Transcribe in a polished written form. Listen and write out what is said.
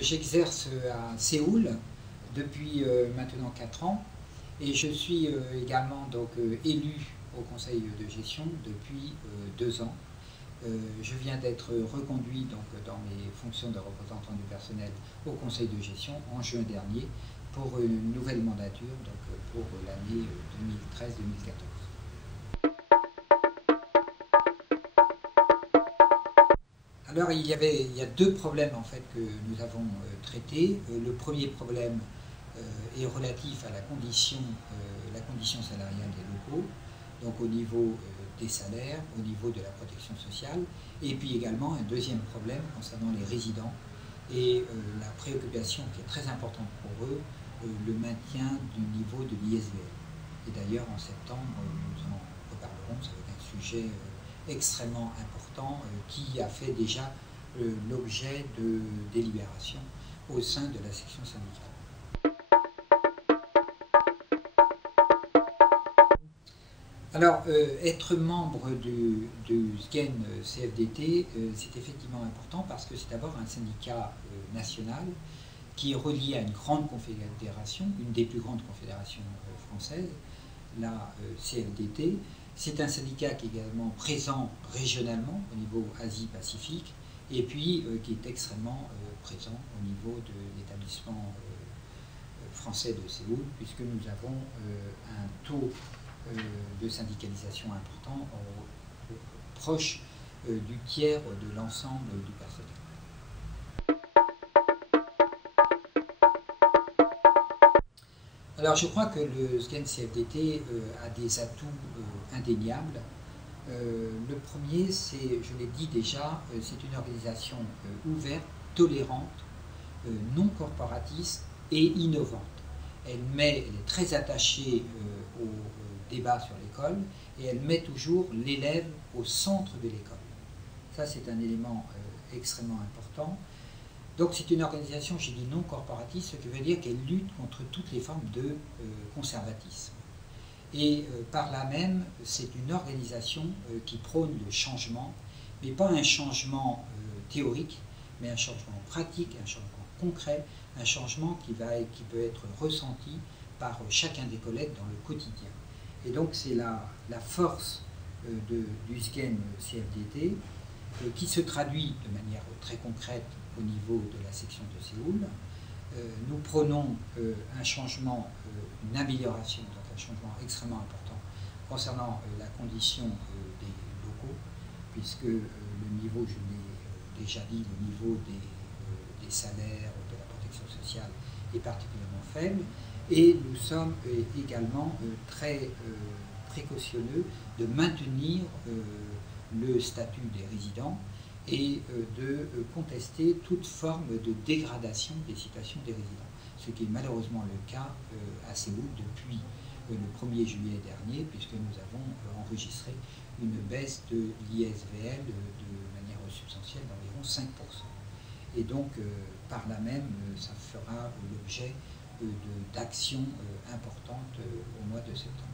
j'exerce à Séoul depuis maintenant 4 ans et je suis également donc, élu au conseil de gestion depuis 2 ans. Je viens d'être reconduit donc, dans mes fonctions de représentant du personnel au conseil de gestion en juin dernier pour une nouvelle mandature donc, pour l'année 2013-2014. Alors il y a 2 problèmes en fait que nous avons traités. Le premier problème est relatif à la condition salariale des locaux, donc au niveau des salaires, au niveau de la protection sociale, et puis également un deuxième problème concernant les résidents et la préoccupation qui est très importante pour eux, le maintien du niveau de l'ISVL. Et d'ailleurs en septembre, nous en reparlerons, ça va être un sujet extrêmement important qui a fait déjà l'objet de délibérations au sein de la section syndicale. Alors, être membre du SGEN CFDT, c'est effectivement important parce que c'est d'abord un syndicat national qui est relié à une grande confédération, une des plus grandes confédérations françaises, la CFDT. C'est un syndicat qui est également présent régionalement au niveau Asie-Pacifique et puis qui est extrêmement présent au niveau de l'établissement français de Séoul, puisque nous avons un taux de syndicalisation important, proche du tiers de l'ensemble du personnel. Alors je crois que le SGEN CFDT a des atouts indéniables. Le premier, c'est, je l'ai dit déjà, c'est une organisation ouverte, tolérante, non corporatiste et innovante. Elle est très attachée au débat sur l'école et elle met toujours l'élève au centre de l'école. Ça, c'est un élément extrêmement important. Donc c'est une organisation, j'ai dit non corporatiste, ce qui veut dire qu'elle lutte contre toutes les formes de conservatisme. Et par là même, c'est une organisation qui prône le changement, mais pas un changement théorique, mais un changement pratique, un changement concret, un changement qui peut être ressenti par chacun des collègues dans le quotidien. Et donc c'est la force du SGEN CFDT qui se traduit de manière très concrète au niveau de la section de Séoul. Nous prônons un changement, une amélioration, donc un changement extrêmement important concernant la condition des locaux, puisque le niveau, je l'ai déjà dit, le niveau des salaires, de la protection sociale est particulièrement faible. Et nous sommes également très précautionneux de maintenir le statut des résidents et de contester toute forme de dégradation des situations des résidents. Ce qui est malheureusement le cas à Séoul depuis le 1er juillet dernier, puisque nous avons enregistré une baisse de l'ISVL de manière substantielle d'environ 5%. Et donc, par là même, ça fera l'objet d'actions importantes au mois de septembre.